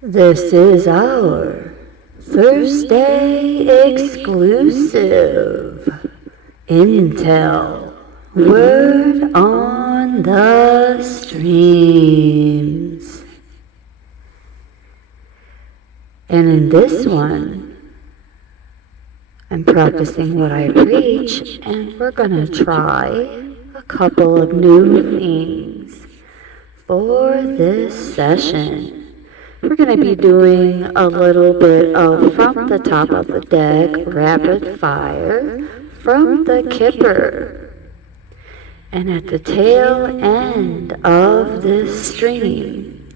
This is our Thursday exclusive Intel Word on the Streams. And in this one, I'm practicing what I preach, and we're going to try a couple of new things for this session. We're going to be doing a little bit of from the top of the deck, rapid fire, from the Kipper. And at the tail end of this stream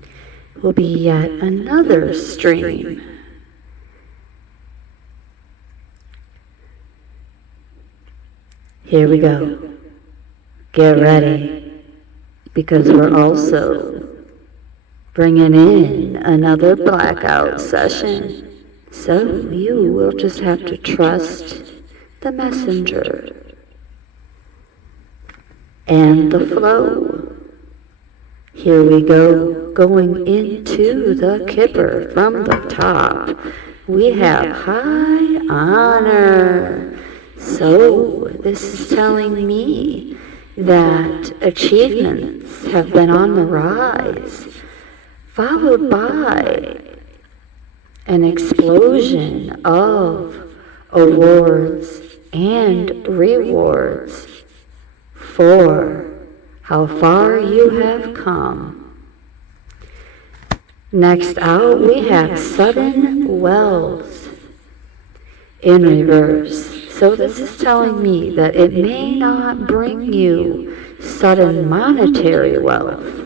will be yet another stream. Here we go. Get ready, because we're also bringing in another blackout session. So you will just have to trust the messenger and the flow. Here we go, going into the Kipper from the top. We have high honor. So this is telling me that achievements have been on the rise, followed by an explosion of awards and rewards for how far you have come. Next out, we have sudden wealth in reverse. So this is telling me that it may not bring you sudden monetary wealth,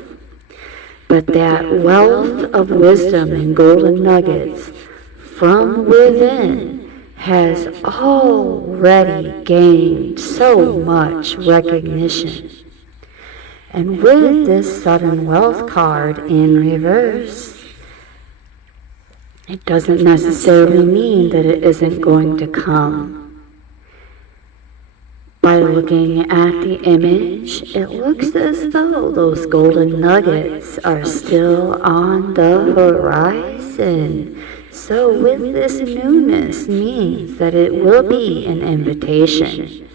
but that wealth of wisdom and golden nuggets from within has already gained so much recognition. And with this sudden wealth card in reverse, it doesn't necessarily mean that it isn't going to come. By looking at the image, it looks as though those golden nuggets are still on the horizon. So with this newness means that it will be an invitation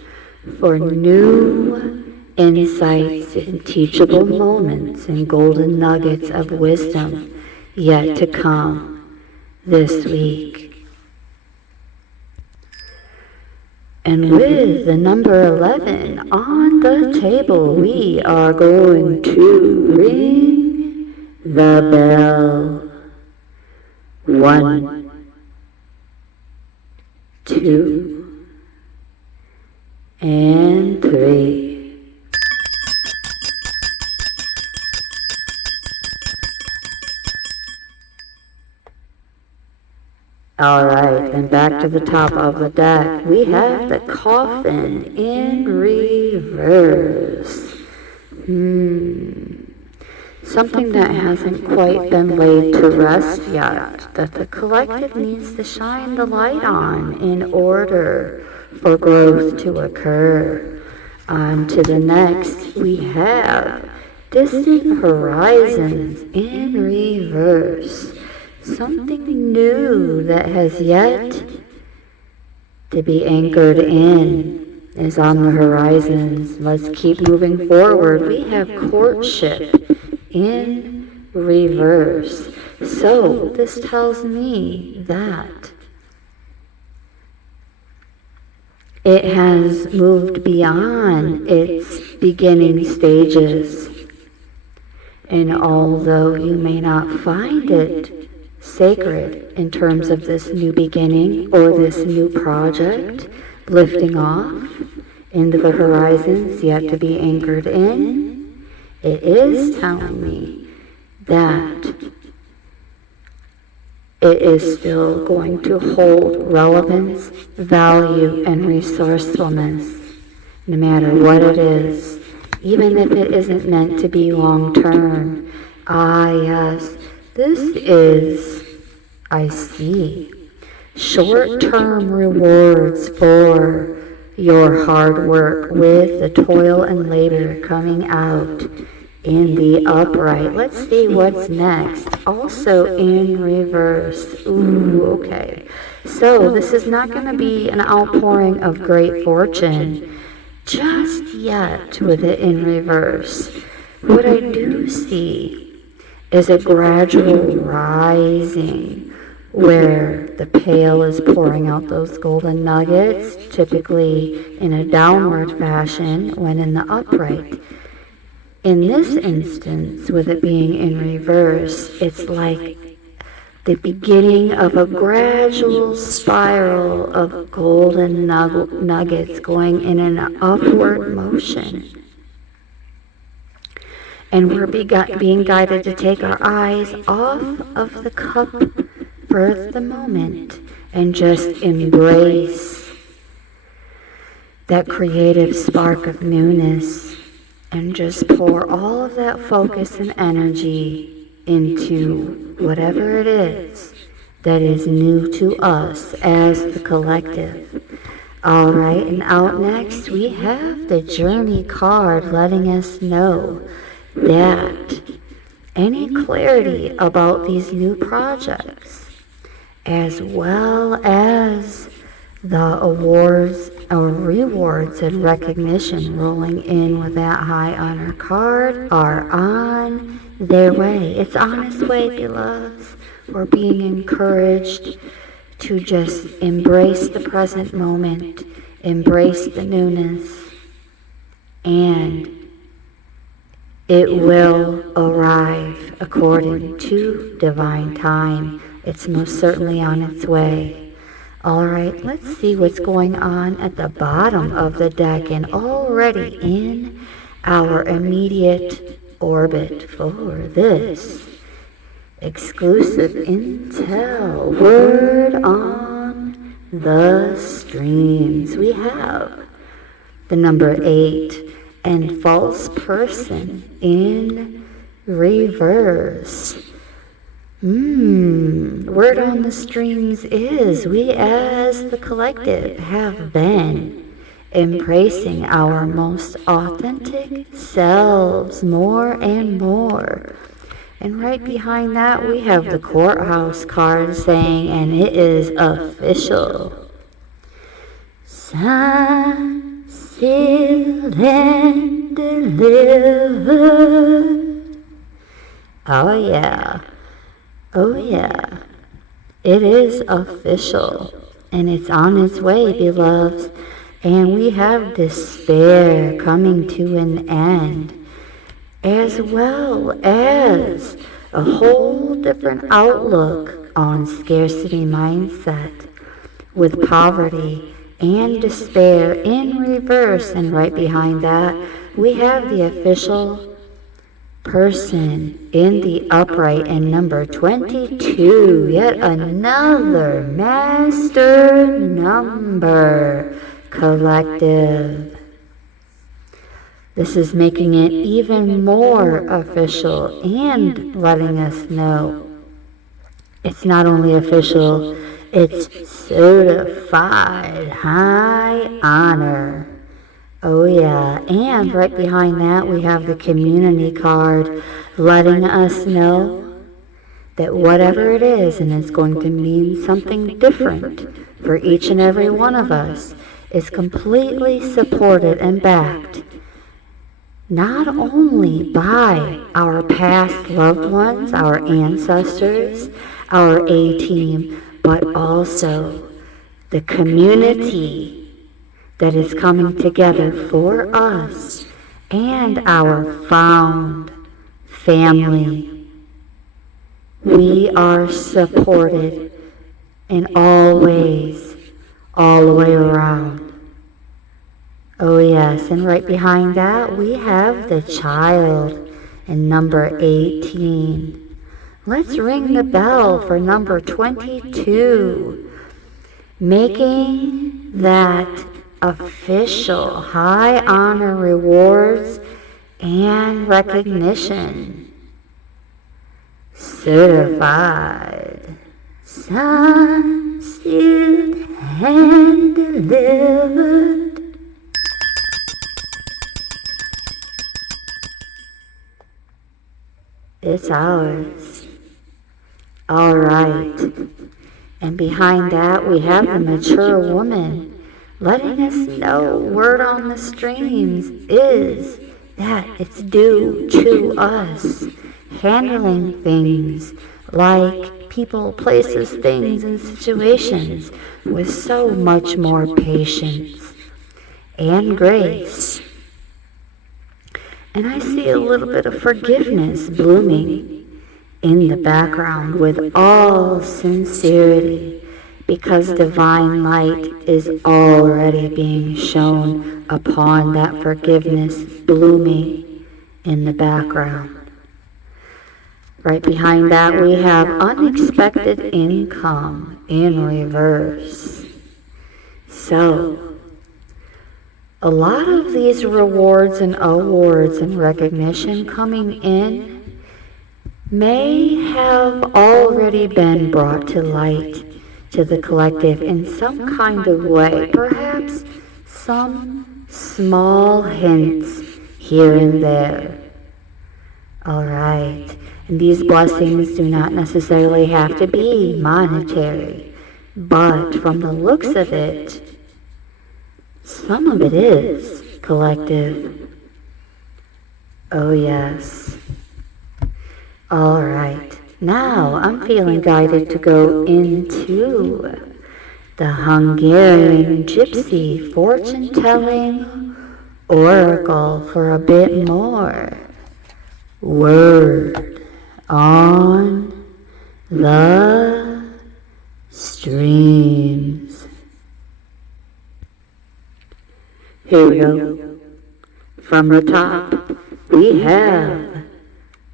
for new insights and teachable moments and golden nuggets of wisdom yet to come this week. And with the number 11 on the table, we are going to ring the bell. 1, 2, and 3. Alright, and back to the top of the deck, we have the coffin in reverse. Something that hasn't quite been laid to rest yet, that the collective needs to shine the light on in order for growth to occur. On to the next, we have distant horizons in reverse. Something new that has yet to be anchored in is on the horizons. Let's keep moving forward. We have courtship in reverse. So this tells me that it has moved beyond its beginning stages. And although you may not find it sacred in terms of this new beginning or this new project lifting off into the horizons yet to be anchored in, it is telling me that it is still going to hold relevance, value, and resourcefulness no matter what it is, even if it isn't meant to be long-term. Yes, this is, I see, short-term rewards for your hard work with the toil and labor coming out in the upright. Let's see what's next. Also in reverse. Ooh, okay. So this is not going to be an outpouring of great fortune just yet with it in reverse. What I do see is a gradual rising where the pail is pouring out those golden nuggets, typically in a downward fashion when in the upright. In this instance, with it being in reverse, it's like the beginning of a gradual spiral of golden nuggets going in an upward motion. And we're being guided to take our eyes off of the cup for the moment and just embrace that creative spark of newness and just pour all of that focus and energy into whatever it is that is new to us as the collective. All right, and out next we have the Journey card letting us know that any clarity about these new projects, as well as the awards or rewards and recognition rolling in with that high honor card, are on their way. It's on its way, beloveds. We're being encouraged to just embrace the present moment, embrace the newness, and it will arrive according to divine time. It's most certainly on its way. All right, let's see what's going on at the bottom of the deck and already in our immediate orbit for this exclusive intel word on the streams. We have the number 8 and false person in reverse. Word on the streams is we as the collective have been embracing our most authentic selves more and more. And right behind that we have the courthouse card saying, and it is official. Signed, sealed, and delivered. Oh yeah. Oh yeah. It is official. And it's on its way, beloveds. And we have despair coming to an end, as well as a whole different outlook on scarcity mindset with poverty and despair in reverse. And right behind that, we have the official person in the upright and number 22, yet another master number collective. This is making it even more official and letting us know it's not only official, it's certified high honor. Oh yeah, and right behind that we have the community card letting us know that whatever it is, and it's going to mean something different for each and every one of us, is completely supported and backed not only by our past loved ones, our ancestors, our A-team, but also the community that is coming together for us and our found family. We are supported in all ways, all the way around. Oh yes, and right behind that we have the child and number 18. Let's ring the bell for number 22, making that official high honor rewards and recognition. Certified, signed, sealed, and delivered. It's ours. All right. And behind that, we have the mature woman letting us know word on the streams is that it's due to us handling things like people, places, things, and situations with so much more patience and grace. And I see a little bit of forgiveness blooming in the background with all sincerity, because divine light is already being shown upon that forgiveness blooming in the background. Right behind that, we have unexpected income in reverse. So, a lot of these rewards and awards and recognition coming in may have already been brought to light to the collective in some kind of way, perhaps some small hints here and there. All right, and these blessings do not necessarily have to be monetary, but from the looks of it, some of it is collective. Oh yes. All right, now I'm feeling guided to go into the Hungarian Gypsy fortune-telling oracle for a bit more word on the streams. Here we go. From the top, we have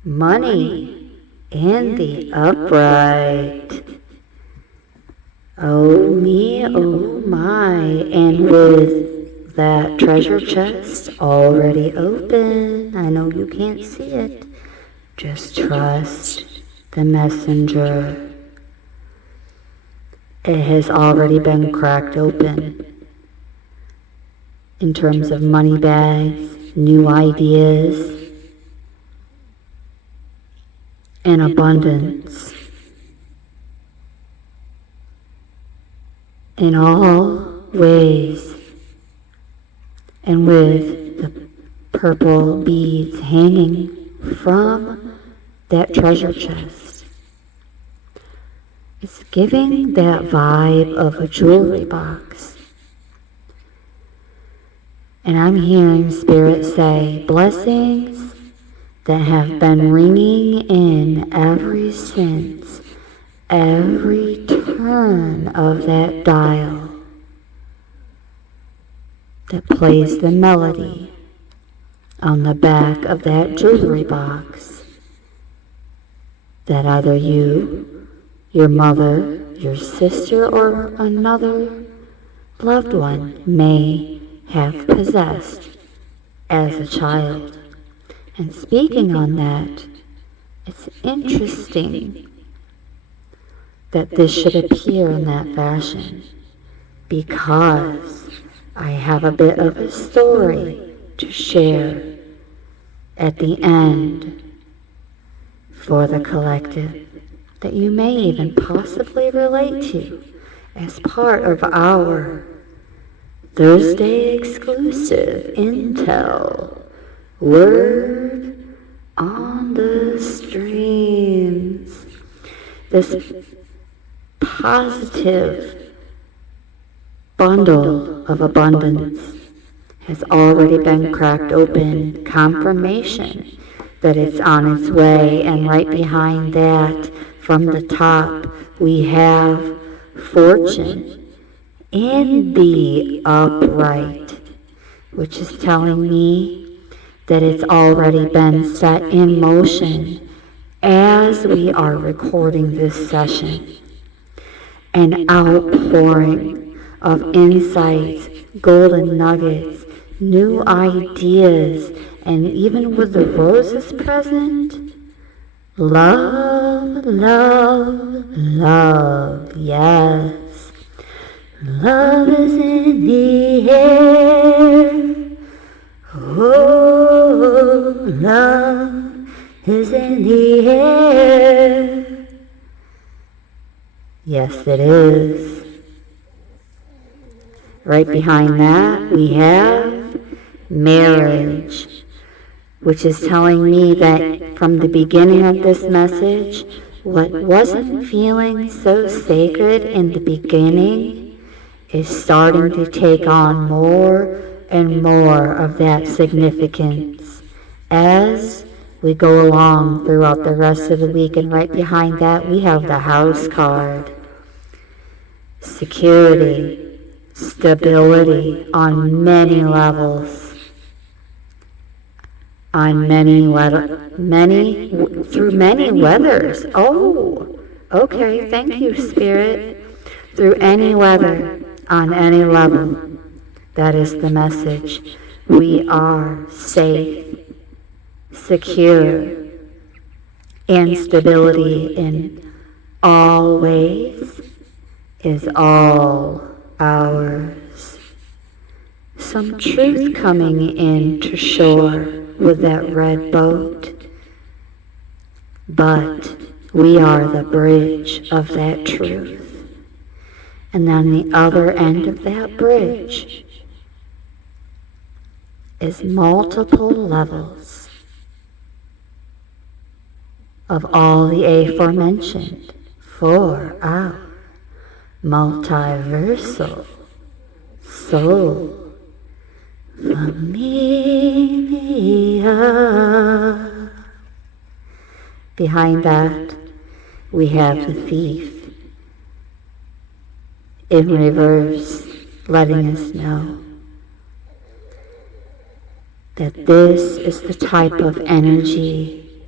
money in the upright. Oh me, oh my, and with that treasure chest already open, I know you can't see it, just trust the messenger. It has already been cracked open in terms of money bags, new ideas, and abundance. In all ways, and with the purple beads hanging from that treasure chest. It's giving that vibe of a jewelry box. And I'm hearing Spirit say, blessings that have been ringing in ever since every turn of that dial that plays the melody on the back of that jewelry box that either you, your mother, your sister, or another loved one may have possessed as a child. And speaking on that, it's interesting that this should appear in that fashion, because I have a bit of a story to share at the end for the collective that you may even possibly relate to as part of our Thursday exclusive Intel Word on the Streams. This positive bundle of abundance has already been cracked open, confirmation that it's on its way, and right behind that, from the top, we have fortune in the upright, which is telling me that it's already been set in motion as we are recording this session. An outpouring of insights, golden nuggets, new ideas, and even with the roses present, love, love, love, yes. Love is in the air. Oh, love is in the Yes, it is. Right behind that, we have marriage, which is telling me that from the beginning of this message, what wasn't feeling so sacred in the beginning is starting to take on more and more of that significance as we go along throughout the rest of the week. And right behind that, we have the house card. Security, stability on many levels. On through many weathers. Oh, okay, thank you, Spirit. Through any weather, on any level. That is the message. We are safe, secure, and stability in all ways is all ours. Some truth coming in to shore with that red boat, but we are the bridge of that truth. And on the other end of that bridge is multiple levels of all the aforementioned for our multiversal soul familia. Behind that, we have the thief in reverse, letting us know that this is the type of energy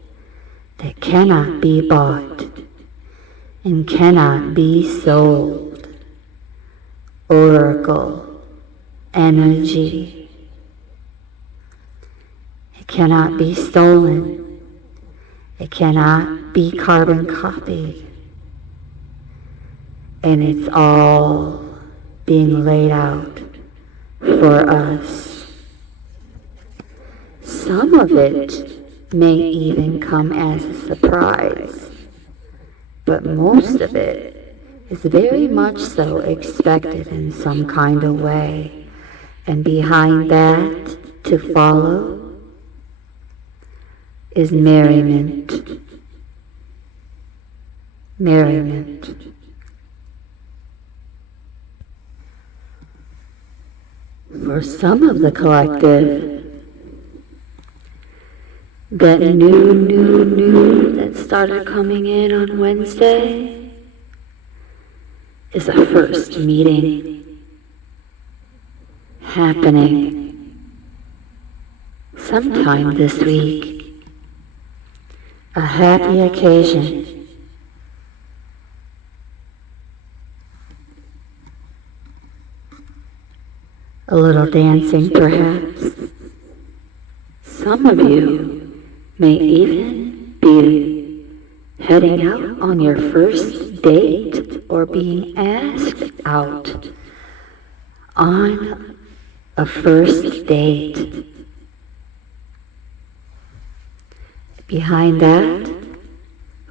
that cannot be bought and cannot be sold. Oracle energy. It cannot be stolen. It cannot be carbon copied. And it's all being laid out for us. Some of it may even come as a surprise, but most of it is very much so expected in some kind of way. And behind that, to follow, is merriment. Merriment. For some of the collective, that new that started coming in on Wednesday is a first meeting happening sometime this week. A happy occasion. A little dancing, perhaps. Some of you may even be heading out on your first date or being asked out on a first date. Behind that,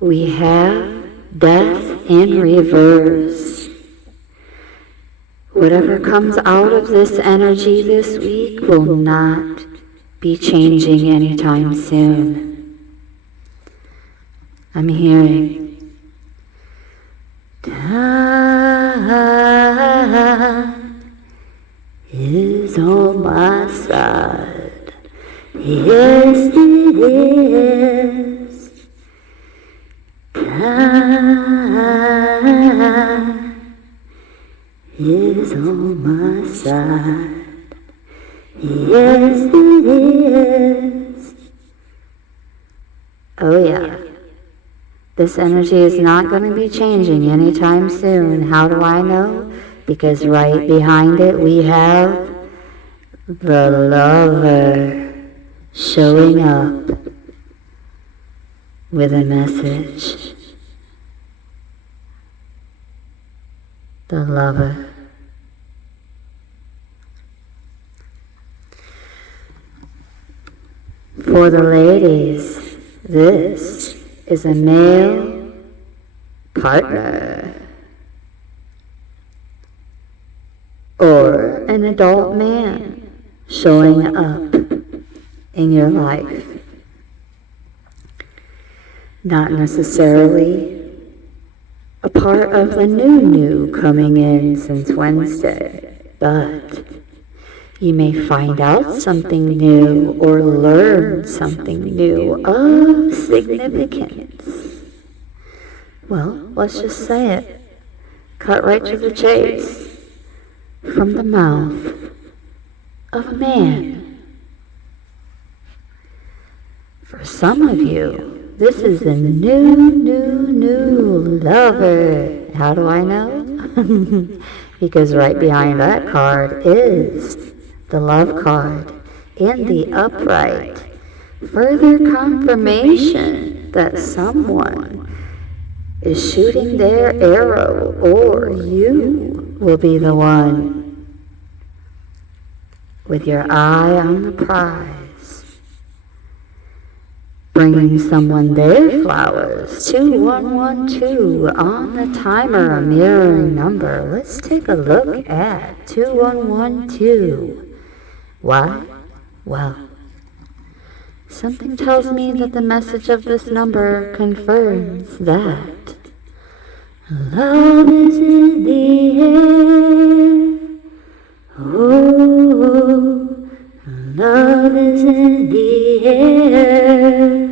we have death in reverse. Whatever comes out of this energy this week will not be changing anytime soon. I'm hearing time is on my side. Yes, it is. Time is on my side. Yes, it is. Oh yeah. This energy is not going to be changing anytime soon. How do I know? Because right behind it we have the lover showing up with a message. The lover. For the ladies, this is a male partner. an adult man showing up in your life. Not necessarily a part of the new coming in since Wednesday, but you may find out something new or learn something new of significance. Well, let's just say it. Cut right to the chase. From the mouth of a man. For some of you, this is a new lover. How do I know? Because right behind that card is the love card and the upright. Further confirmation that someone is shooting their arrow, or you will be the one with your eye on the prize, bringing someone their flowers. 2112 on the timer, a mirroring number. Let's take a look at 2112. Why? Well, something tells me that the message of this number confirms that love is in the air. Oh, love is in the air.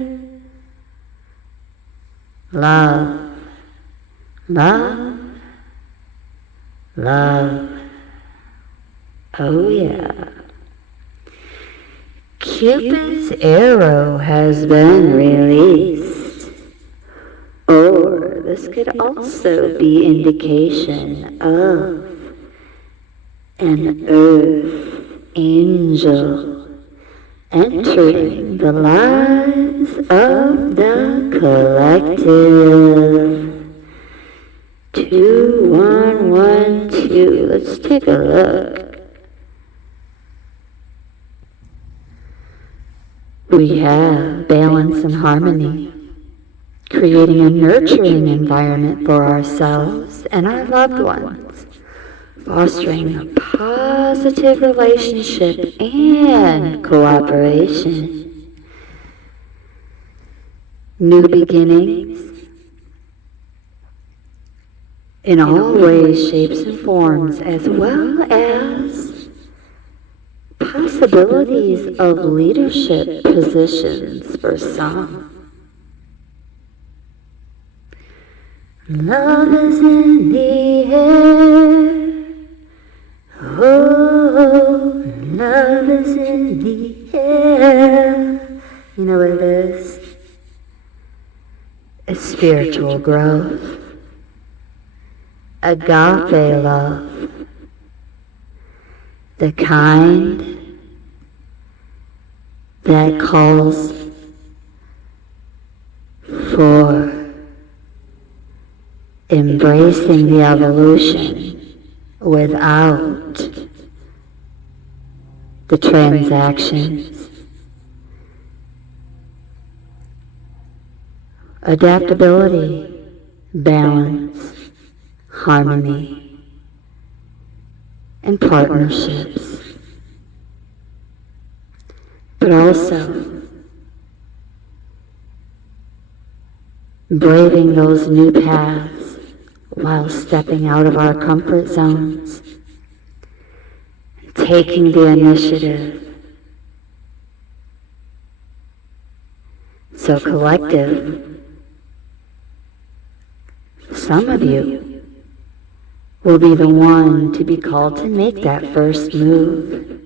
Love, love, love. Oh yeah. Cupid's arrow has been released. Or this could also be indication of an earth angel entering the lives of the collective. 2112. Let's take a look. We have balance and harmony, creating a nurturing environment for ourselves and our loved ones, fostering a positive relationship and cooperation. New beginnings in all ways, shapes, and forms, as well as possibilities of leadership positions for some. Love is in the air. Oh, love is in the air. You know what it is? It's spiritual growth. Agape love. The kind that calls for embracing the evolution without the transactions. Adaptability, balance, harmony, and partnerships. But also braving those new paths while stepping out of our comfort zones, taking the initiative. So collective, some of you will be the one to be called to make that first move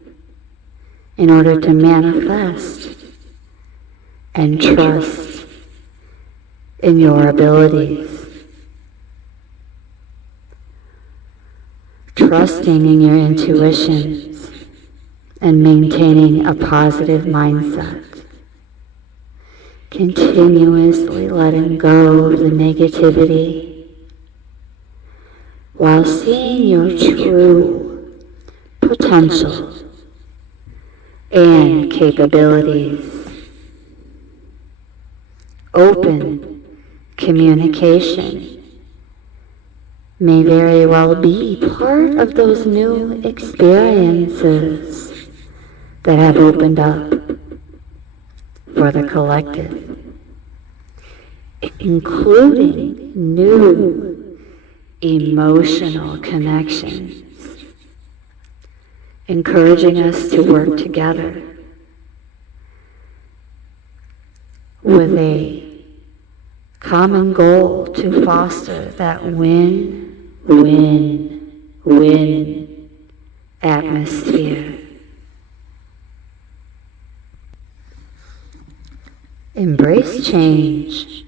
in order to manifest and trust in your abilities. Trusting in your intuitions and maintaining a positive mindset. Continuously letting go of the negativity while seeing your true potential and capabilities. Open communication may very well be part of those new experiences that have opened up for the collective, including new emotional connections, encouraging us to work together with a common goal to foster that win-win-win atmosphere. Embrace change,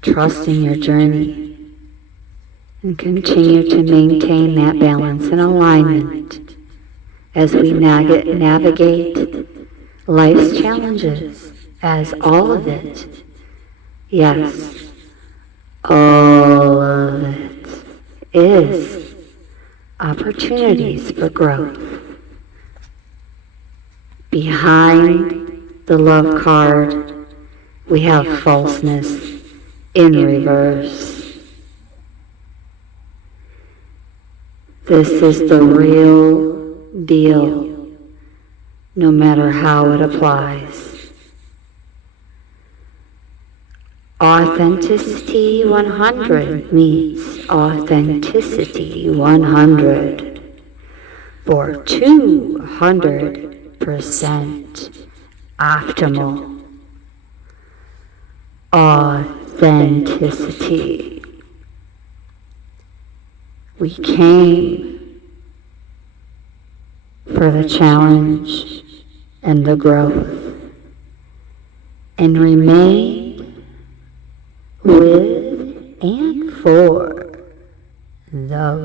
trust in your journey, and continue to maintain that balance and alignment as we navigate life's challenges, as all of it, yes, all of it is opportunities for growth. Behind the love card, we have falseness in reverse. This is the real deal, no matter how it applies. Authenticity 100 meets authenticity 100 for 200% optimal authenticity. We came for the challenge and the growth, and remain with and for the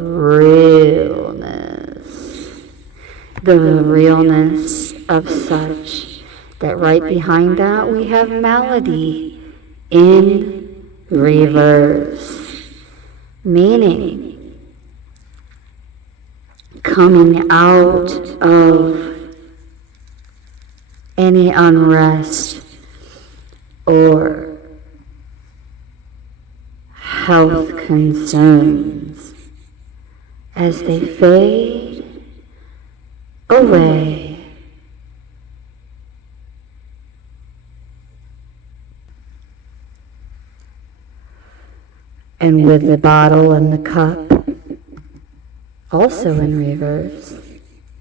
realness of such that right behind that we have melody in reverse, meaning coming out of any unrest or health concerns as they fade away. And with the bottle and the cup also in reverse,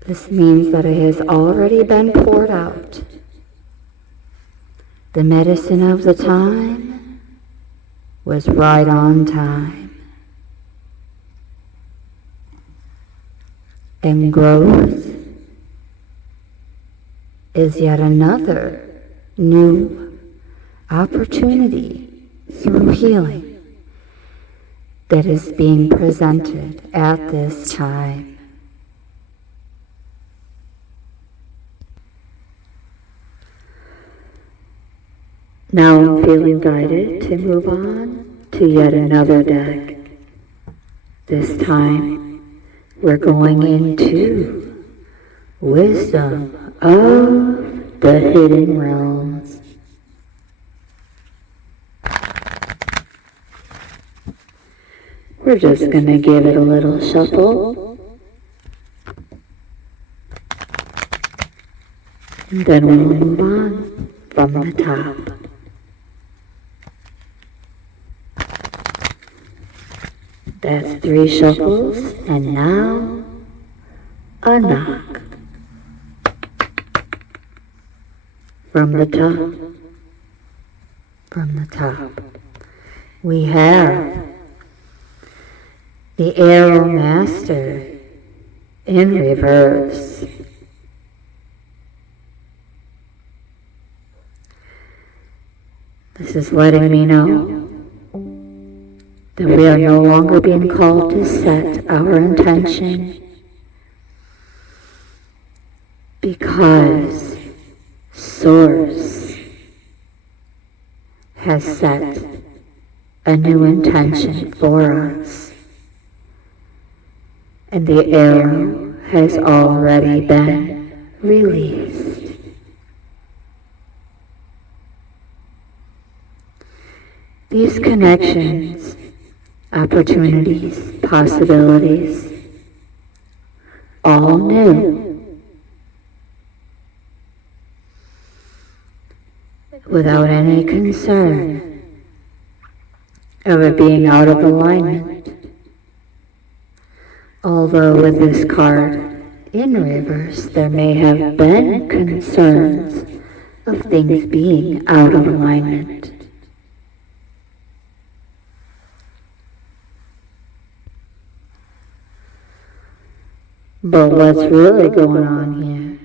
this means that it has already been poured out. The medicine of the time was right on time. And growth is yet another new opportunity through healing that is being presented at this time. Now I'm feeling guided to move on to yet another deck. This time we're going into Wisdom of the Hidden Realms. We're just going to give it a little shuffle, and then we'll move on from the top. That's 3 shuffles, and now a knock from the top. From the top, we have the Arrow Master in reverse. This is letting me know that we are no longer being called to set our intention, because Source has set a new intention for us. And the arrow has already been released. These connections opportunities, possibilities, all new, without any concern of it being out of alignment. Although with this card in reverse, there may have been concerns of things being out of alignment. But what's really going on here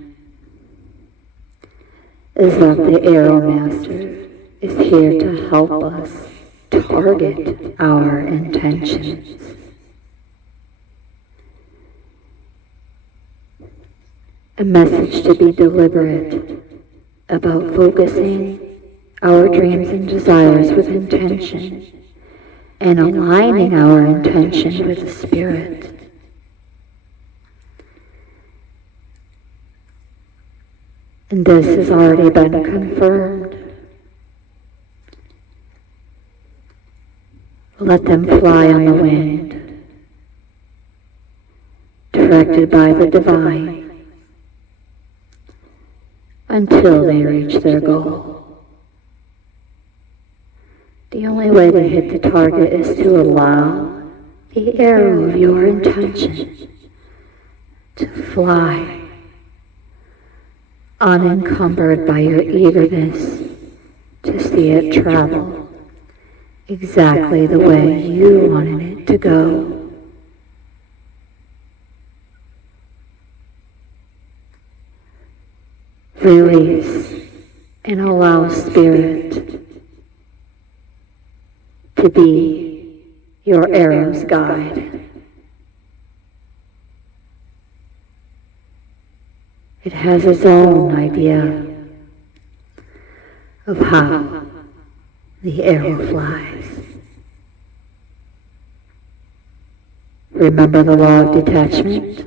is that the Arrow Master is here to help us target our intentions. A message to be deliberate about focusing our dreams and desires with intention and aligning our intention with the Spirit. And this has already been confirmed. Let them fly on the wind, directed by the divine, until they reach their goal. The only way to hit the target is to allow the arrow of your intention to fly, unencumbered by your eagerness to see it travel exactly the way you wanted it to go. Release and allow Spirit to be your arrow's guide. It has its own idea of how the arrow flies. Remember the law of detachment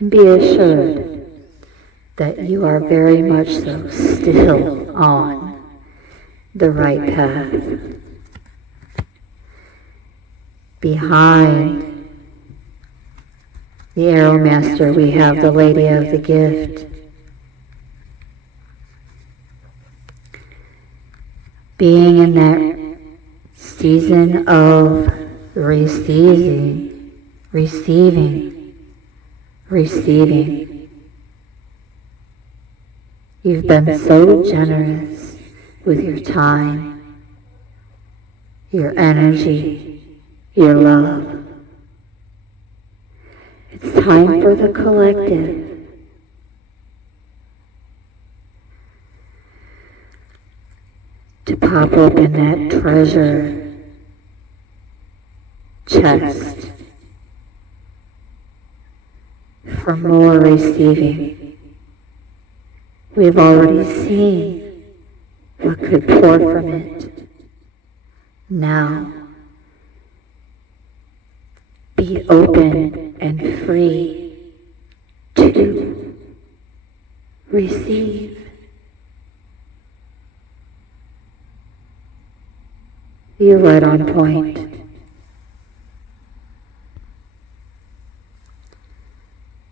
and be assured that you are very much so still on the right path. Behind the Arrow Master, we have the Lady of the Gift. Being in that season of receiving. You've been so generous with your time, your energy, your love. It's time for the collective to pop open that treasure chest for more receiving. We've already seen what could pour from it. Now, be open and free to receive. You're right on point.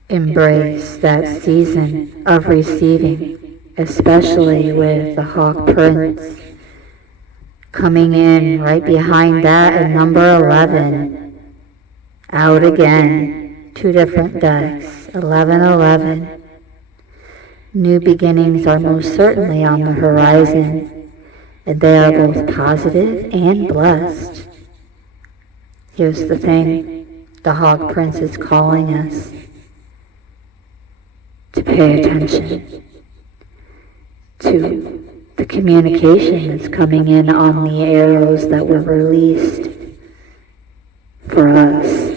Embrace that season of receiving, especially with the Hawk Prince coming in right behind that at number 11. Out again, 2 different decks, 11-11. New beginnings are most certainly on the horizon, and they are both positive and blessed. Here's the thing, the Hawk Prince is calling us to pay attention to the communication that's coming in on the arrows that were released for us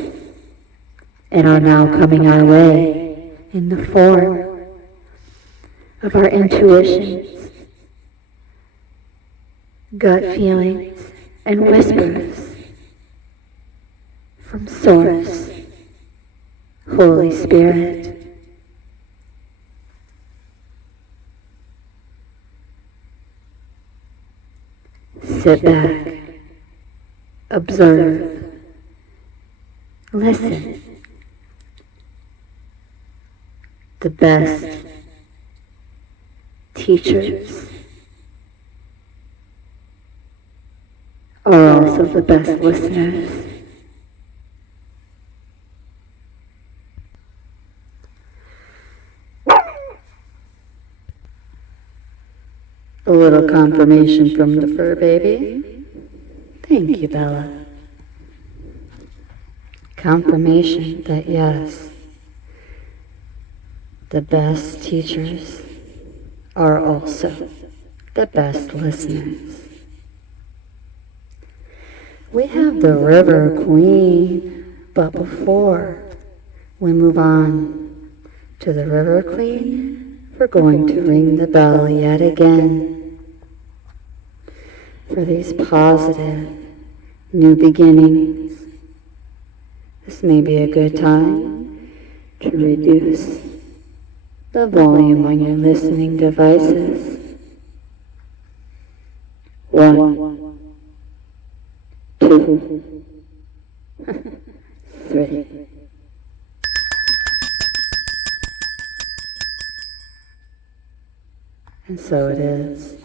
and are now coming our way in the form of our intuitions, gut feelings, and whispers from Source, Holy Spirit. Sit back, observe, Listen. The best teachers are also the best listeners. A little confirmation from the fur baby. Thank you, Bella. Confirmation that yes, the best teachers are also the best listeners. We have the River Queen, but before we move on to the River Queen, we're going to ring the bell yet again for these positive new beginnings. This may be a good time to reduce the volume on your listening devices. 1, 2, 3. And so it is.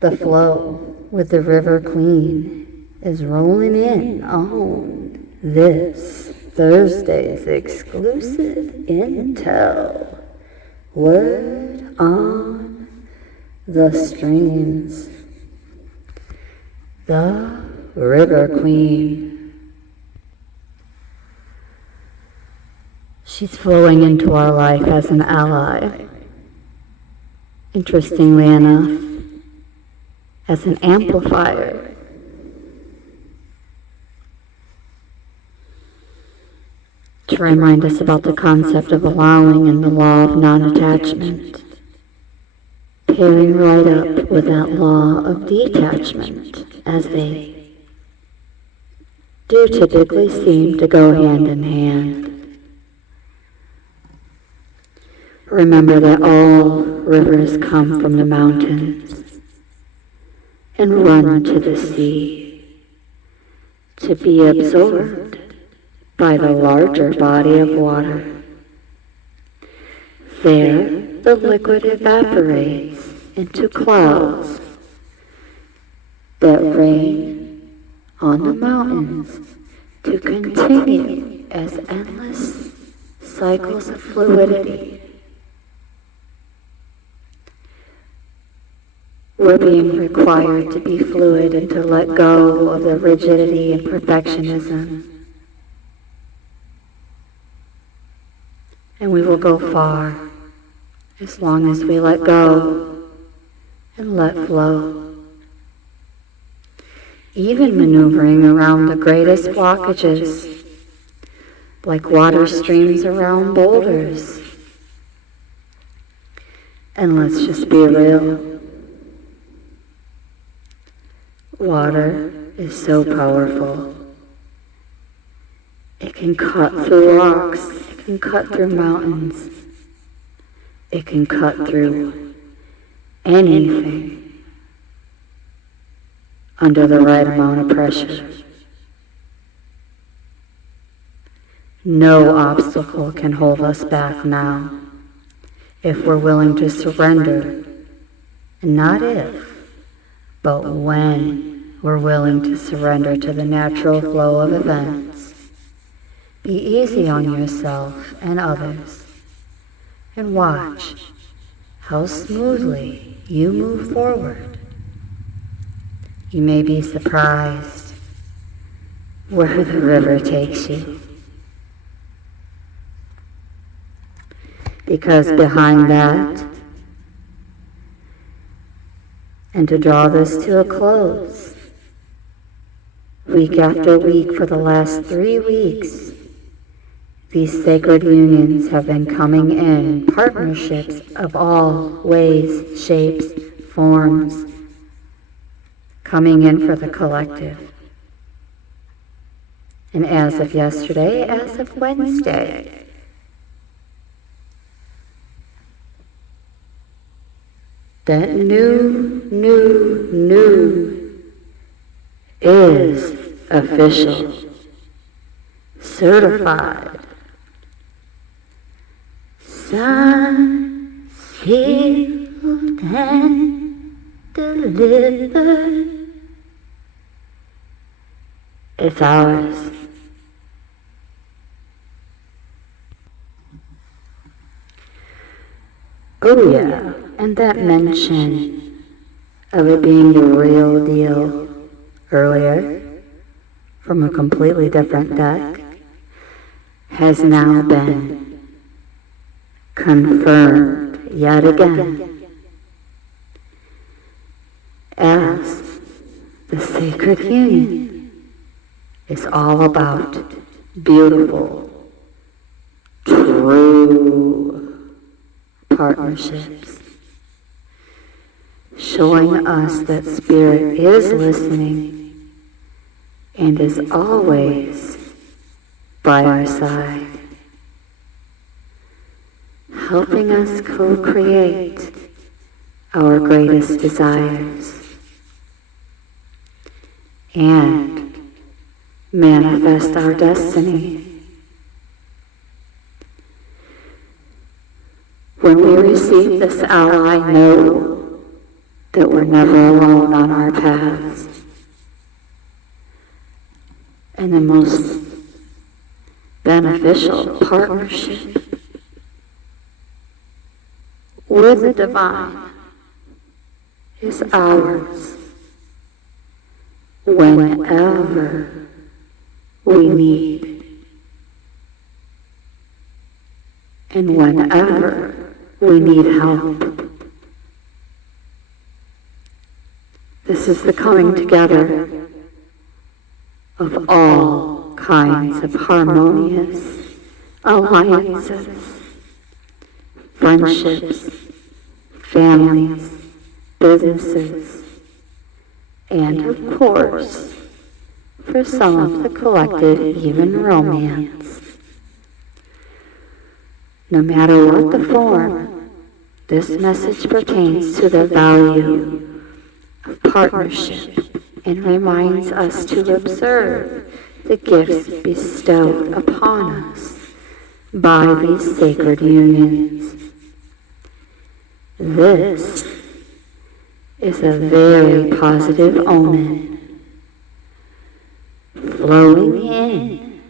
The flow with the River Queen is rolling in on this Thursday's exclusive intel. Word on the streams. The River Queen. She's flowing into our life as an ally. Interestingly enough, as an amplifier. To remind us about the concept of allowing and the law of non-attachment, pairing right up with that law of detachment, as they do typically seem to go hand in hand. Remember that all rivers come from the mountains and run to the sea to be absorbed by the larger body of water. There, the liquid evaporates into clouds that rain on the mountains to continue as endless cycles of fluidity. We're being required to be fluid and to let go of the rigidity and perfectionism. And we will go far as long as we let go and let flow. Even maneuvering around the greatest blockages, like water streams around boulders. And let's just be real. Water is so powerful. It can cut through rocks. It can cut through mountains. It can cut through anything under the right amount of pressure. No obstacle can hold us back now if we're willing to surrender, and not if, but when we're willing to surrender to the natural flow of events. Be easy on yourself and others, and watch how smoothly you move forward. You may be surprised where the river takes you, because behind that, and to draw this to a close, week after week for the last 3 weeks, these sacred unions have been coming in, partnerships of all ways, shapes, forms, coming in for the collective. And as of yesterday, as of Wednesday, that new is official, certified, signed, sealed, and delivered. It's ours. Oh yeah, and that mention of it being the real deal earlier from a completely different deck has now been confirmed yet again as the sacred union is all about beautiful, true partnerships, showing us that Spirit is listening and is always by our side, helping us co-create our greatest desires and manifest our destiny. When we receive this ally, know that we're never alone on our paths. And the most beneficial partnership with the divine is ours whenever we need and whenever we need help. This is the coming together of all kinds of harmonious alliances, friendships, families, businesses, and of course, for some of the collected, even romance. No matter what the form, this message pertains to the value of partnership and reminds us to observe the gifts bestowed upon us by these sacred unions. This is a very positive omen, flowing in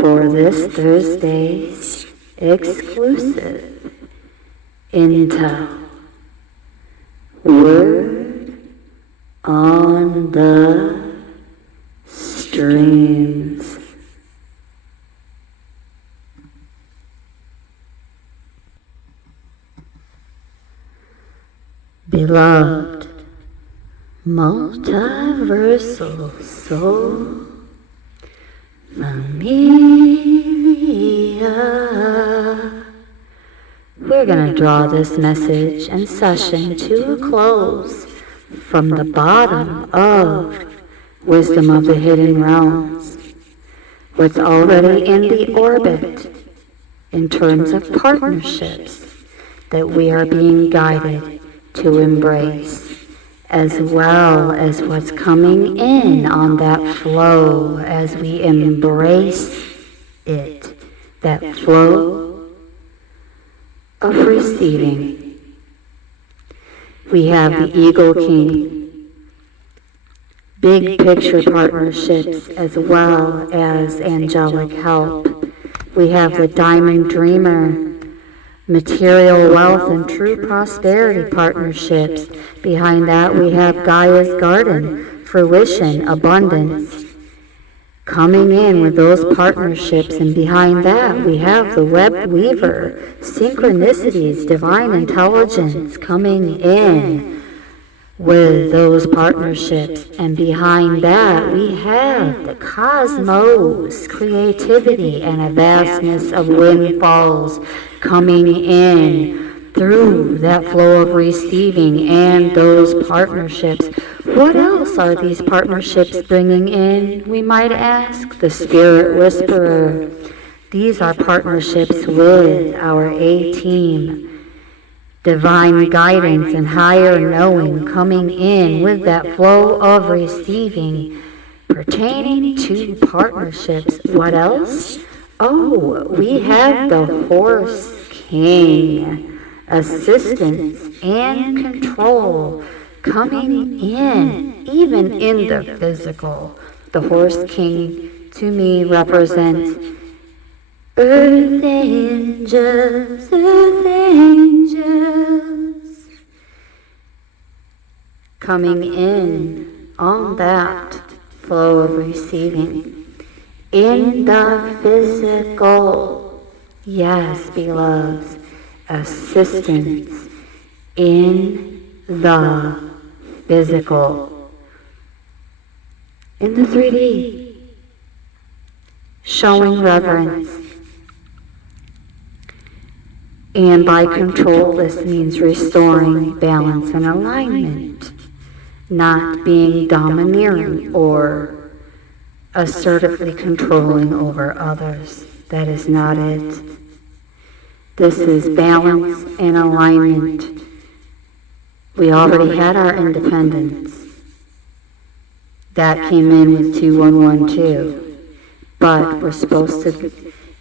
for this Thursday's exclusive Intel Word on the Streams. Beloved multiversal soul, familia, we're going to draw this message and session to a close from the bottom of Wisdom of the Hidden Realms, what's already in the orbit in terms of partnerships that we are being guided to embrace, as well as what's coming in on that flow as we embrace it, that flow of receiving. We have the Eagle King, big picture partnerships as well as angelic help. We have the Diamond Dreamer, material wealth and true prosperity partnerships. Behind that we have Gaia's Garden, fruition, abundance, coming in with those partnerships. And behind that we have the Web Weaver, synchronicities, divine intelligence coming in with those partnerships. And behind that we have the cosmos, creativity, and a vastness of windfalls coming in through that flow of receiving and those partnerships. What else are these partnerships bringing in, we might ask? The Spirit Whisperer. These are partnerships with our A-team, divine guidance and higher knowing coming in with that flow of receiving pertaining to partnerships. What else? Oh, we have the Horse King, assistance and control coming in, even in the physical. The Horse King to me represents earth angels, coming in on that flow of receiving. In the physical, yes, beloveds, assistance in the physical. In the 3D, showing reverence. And by control, this means restoring balance and alignment, not being domineering or assertively controlling over others. That is not it. This is balance and alignment. We already had our independence. That came in with 2112. But we're supposed to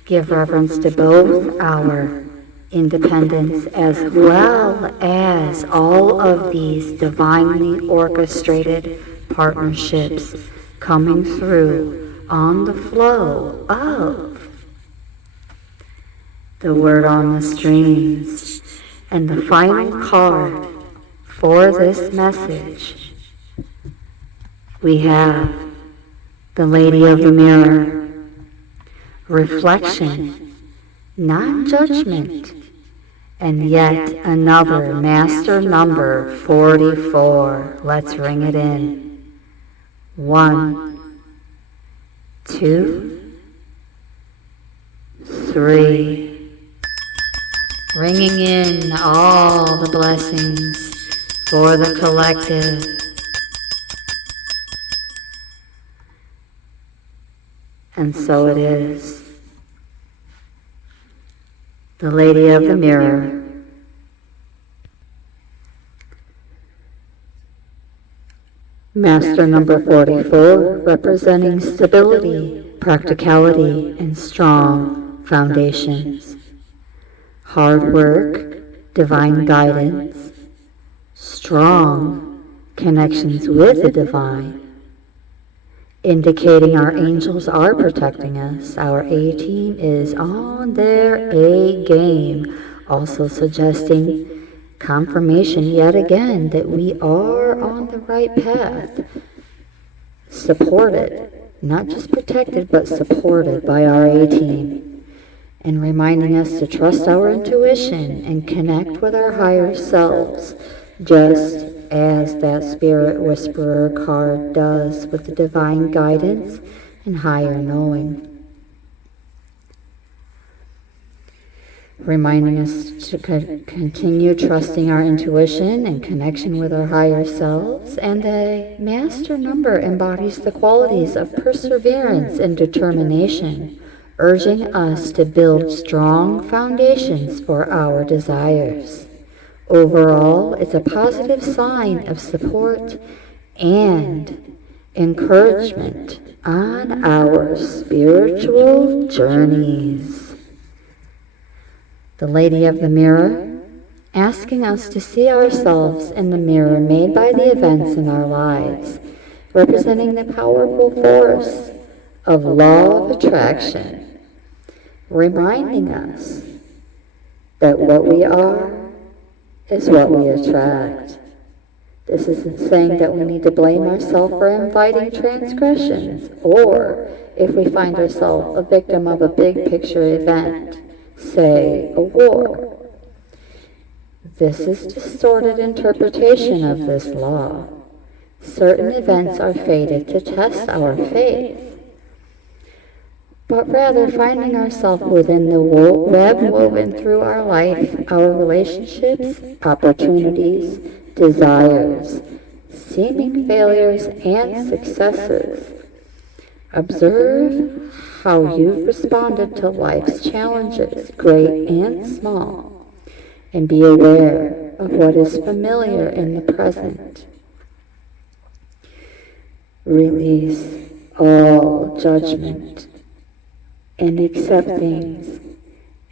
give reverence to both our independence as well as all of these divinely orchestrated partnerships coming through on the flow of the word on the streams. And the final card for this message, we have the Lady of the Mirror, reflection, non-judgment, and yet another master number, 44. Let's ring it in. 1, 2, 3. Ringing in all the blessings for the collective. And so it is. The Lady of the Mirror. Master number 44, representing stability, practicality, and strong foundations. Hard work, divine guidance, strong connections with the divine, indicating our angels are protecting us. Our A-team is on their A game, also suggesting confirmation yet again that we are on the right path, supported, not just protected, but supported by our A-team, and reminding us to trust our intuition and connect with our higher selves, just as that Spirit Whisperer card does with the divine guidance and higher knowing. Reminding us to continue trusting our intuition and connection with our higher selves, and the master number embodies the qualities of perseverance and determination, urging us to build strong foundations for our desires. Overall, it's a positive sign of support and encouragement on our spiritual journeys. The Lady of the Mirror, asking us to see ourselves in the mirror made by the events in our lives, representing the powerful force of law of attraction, reminding us that what we are is what we attract. This isn't saying that we need to blame ourselves for inviting transgressions, or if we find ourselves a victim of a big picture event, say a war. This is distorted interpretation of this law. Certain events are fated to test our faith, but rather finding ourselves within the web woven through our life, our relationships, opportunities, desires, seeming failures and successes. Observe how you've responded to life's challenges, great and small, and be aware of what is familiar in the present. Release all judgment and accept things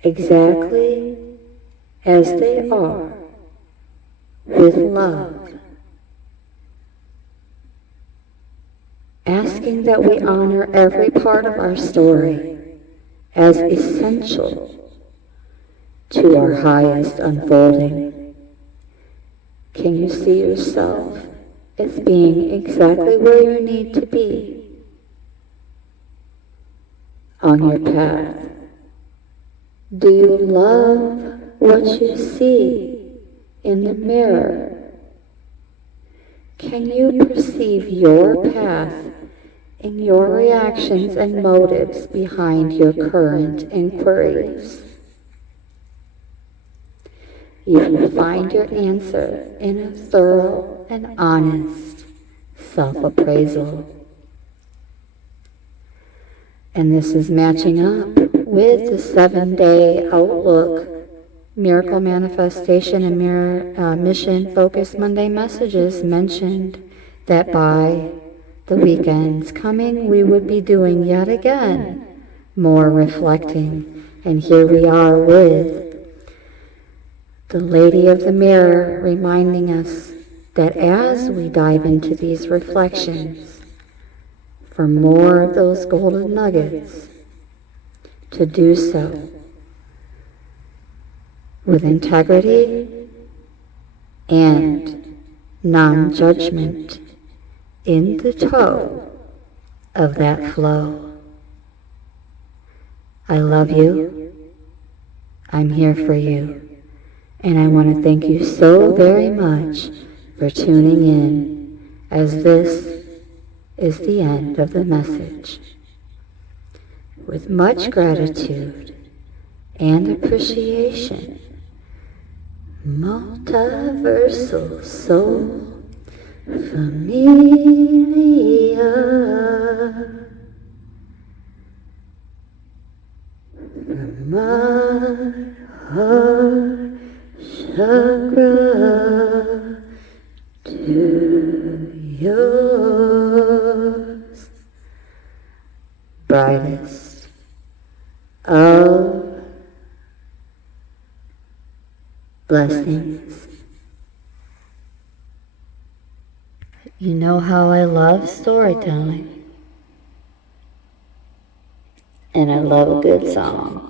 exactly as they are with love. Asking that we honor every part of our story as essential to our highest unfolding. Can you see yourself as being exactly where you need to be on your path? Do you love what you see in the mirror? Can you perceive your path in your reactions and motives behind your current inquiries? You will find your answer in a thorough and honest self-appraisal. And this is matching up with the 7-day outlook, miracle manifestation and mirror mission focused Monday messages mentioned that by the weekends coming we would be doing yet again more reflecting. And here we are with the Lady of the Mirror reminding us that as we dive into these reflections for more of those golden nuggets, to do so with integrity and non-judgment in the tow of that flow. I love you. I'm here for you. And I want to thank you so very much for tuning in, as this is the end of the message. With much gratitude and appreciation, multiversal soul familia, from my heart chakra to yours, brightest of blessings. You know how I love storytelling, and I love a good song.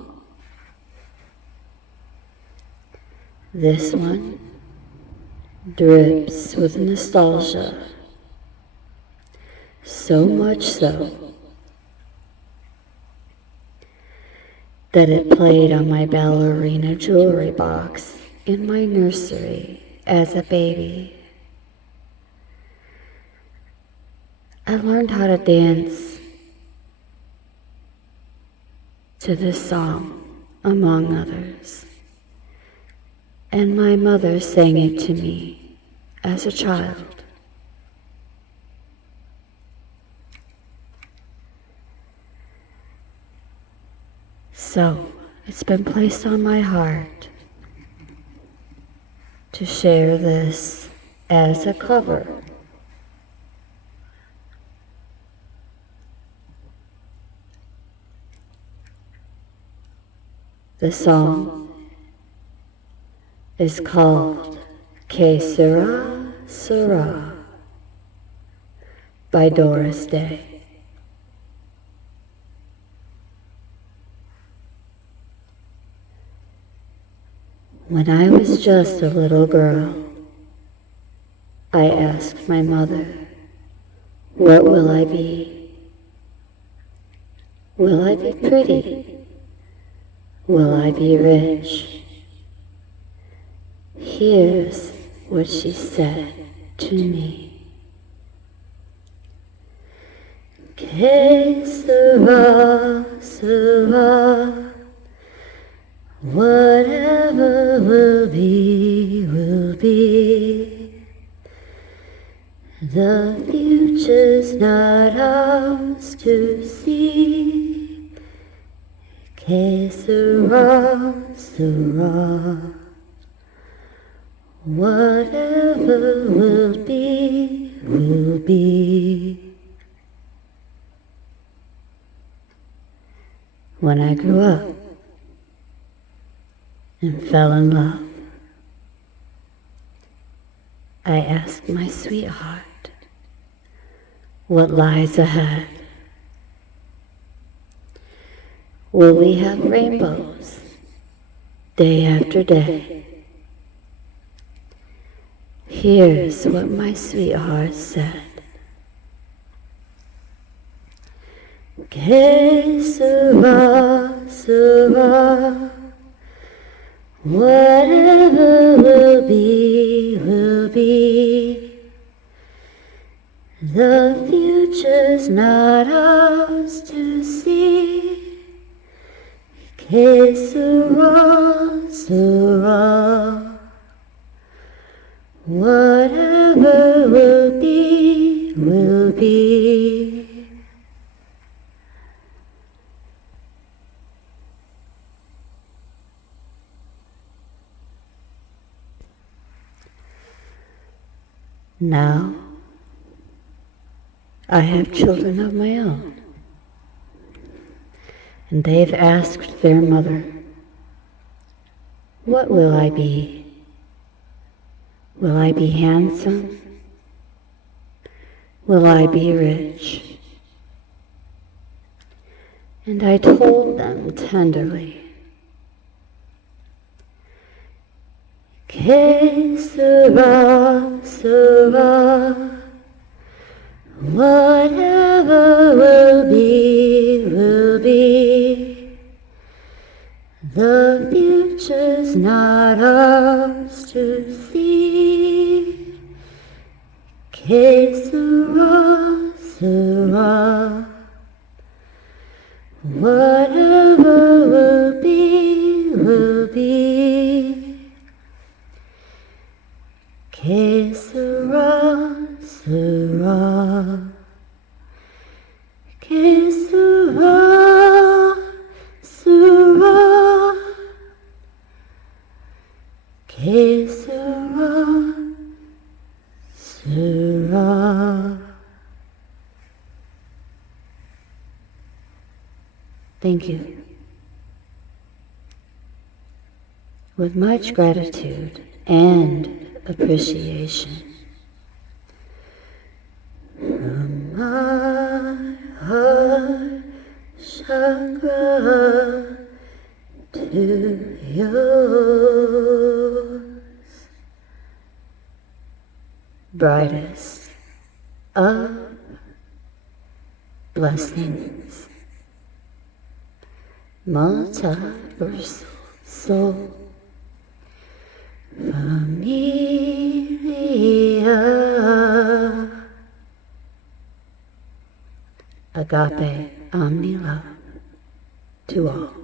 This one drips with nostalgia, so much so that it played on my ballerina jewelry box in my nursery as a baby. I learned how to dance to this song, among others, and my mother sang it to me as a child. So, it's been placed on my heart to share this as a cover. The song is called Que Sera, Sera by Doris Day. When I was just a little girl, I asked my mother, what will I be? Will I be pretty? Will I be rich? Here's what she said to me. Que sera, sera. Whatever will be, will be. The future's not ours to see. Que sera, sera. Whatever will be, will be. When I grew up and fell in love, I asked my sweetheart what lies ahead. Will we have rainbows day after day? Here's what my sweetheart said. Que sera, sera. Whatever will be, will be. The future's not ours to see. Que sera, sera. Whatever will be, will be. Now, I have children of my own, and they've asked their mother, what will I be? Will I be handsome? Will I be rich? And I told them tenderly, Que sera, sera. Whatever will be, will be. The future's not ours to see. Que sera, sera. Whatever will be, will be. Que sera, sera. Que sera, sera. Que sera, sera. Thank you. With much gratitude and appreciation. From my heart chakra to yours, brightest of blessings, multiversal soul. Familia, agape omni love to all.